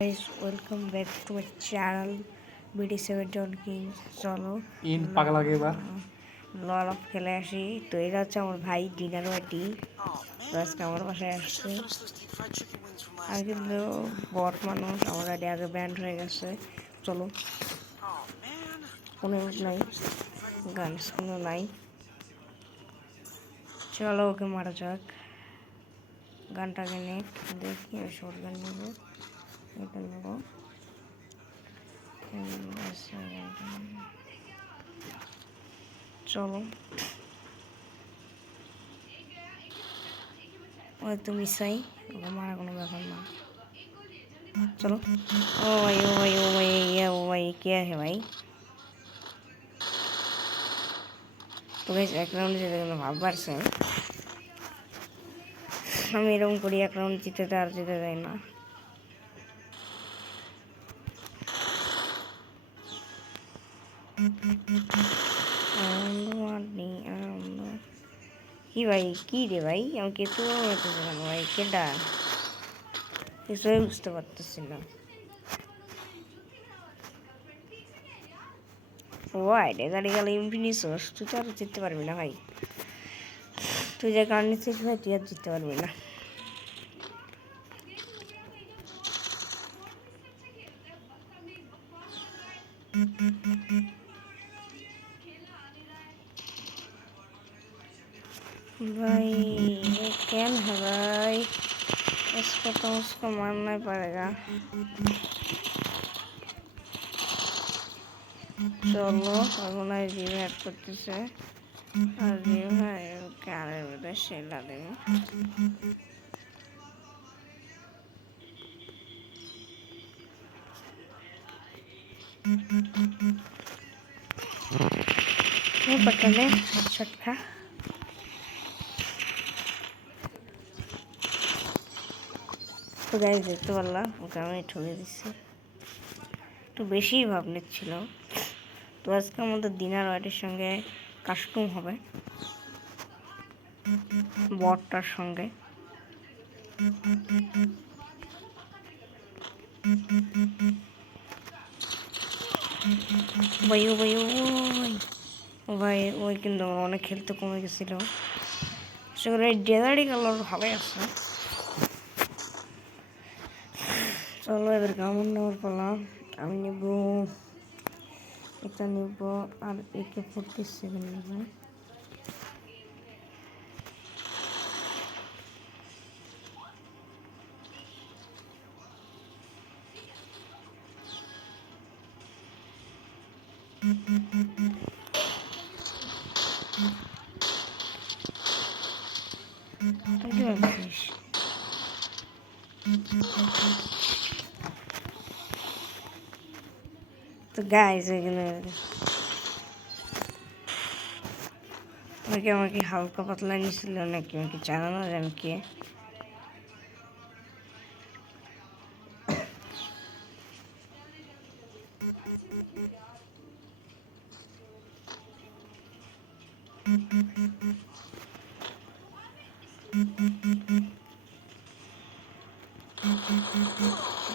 Guys, welcome back to my channel BD7 John King. চলো ইন পাগলা লাগে এবার লল অফ খেলে আসি। তো এটা হচ্ছে আমার ভাই ডিনার পার্টি। তো আজকে আমার বাসায় আসছে। আমি কিন্তু বট মানুষ, আমার আইডি আগে ব্যান্ড হয়ে গেছে। চলো, কোনো নাই, গান কোনো নাই। চলো ওকে মারা যাক। গানটা কিনে দেখি, আমি শর্ট গান নেবো, এটা নেবো। চলো, হয়তো মিসাই, ওকে মারা কোনো ব্যাপার না। चलो ओ भाई ओ भाई ओ भाई ये ओ भाई क्या है भाई। তো গাইস এক রাউন্ড জিতে গেল, ভাব পারছে আমি এরকম করি, এক রাউন্ড জিতে তো আর জিতে যায় না। কি ভাই, কি রে ভাই, আমাকে তো ভাই কেডা কিছুই বুঝতে পারতেছি না। ওয়াই রে গাড়ি গেলে ইনফিনিক্স, তুই তো আর জিততে পারবি না ভাই। তুই যে গান নিচ্ছিস ভাই, তুই আর জিততে পারবি না। भाई ये क्या है भाई, इसको तो उसको मारना ही पड़ेगा। চলো এখন আর জিম অ্যাড করতেছে, আর জিম কারের মধ্যে সেলা দেবে। बटने छटका তো গাইজ দেখতে পারলাম, ওকে আমি ঠকে দিচ্ছি, একটু বেশিই ভাব নিচ্ছিল। তো আজকে আমাদের ডিনার ওয়াইটের সঙ্গে কাস্টম হবে, বটটার সঙ্গে। ভাই ও ভাই ও ভাই ও ভাই, ওই কিন্তু অনেক খেলতে কমে গেছিল। সেগুলো ডেজার্টই কালার ভালোই আছে। চলো এবার কেমন নেওয়ার পালা। আমি নেব এটা, নেব আর AK-47 নেব। তো গাইজ এখানে নাকি আমাকে হালকা পাতলা নিয়েছিল, নাকি আমাকে জানানো যে আমি কে।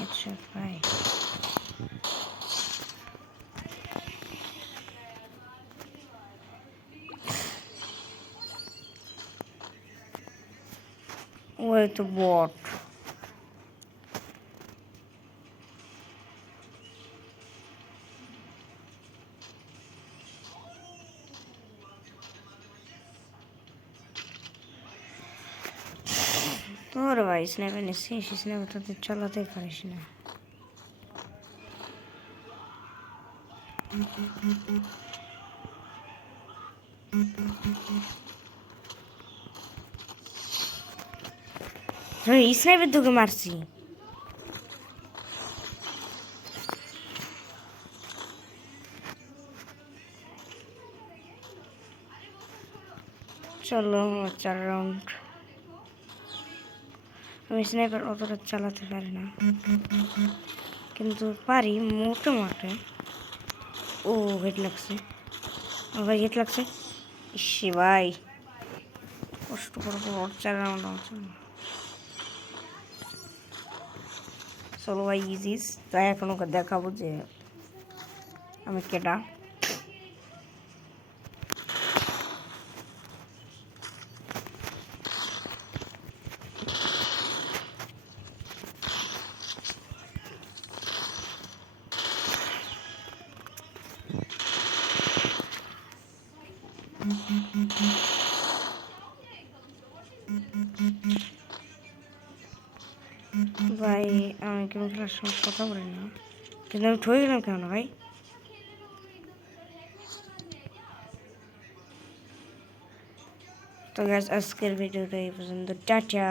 আচ্ছা ভাই, ওই তো বট। তোর ভাই স্ন্যাপে নিচ্ছিস, স্ন্যাপে তো তুই চালাতেই পারিস না। স্ন্যাপের তোকে মারছি। চলো 4 রাউন্ড। আমি স্নাইপার অতটা চালাতে পারি না, কিন্তু পারি মোটামুটি। ও হেড লাগছে, ও ভাই হেড লাগছে। ইসে ভাই কষ্ট করে 4 রাউন্ড চলো ভাই ইজিস, তাই এখন ওকে দেখাবো যে আমি কেটা। ভাই আমি কেন খেলার সময় কথা বলি না, কিন্তু আমি ঠয়ে গেলাম কেন ভাই? তো গাইস আজকের ভিডিওটা এই পর্যন্ত, টাটা।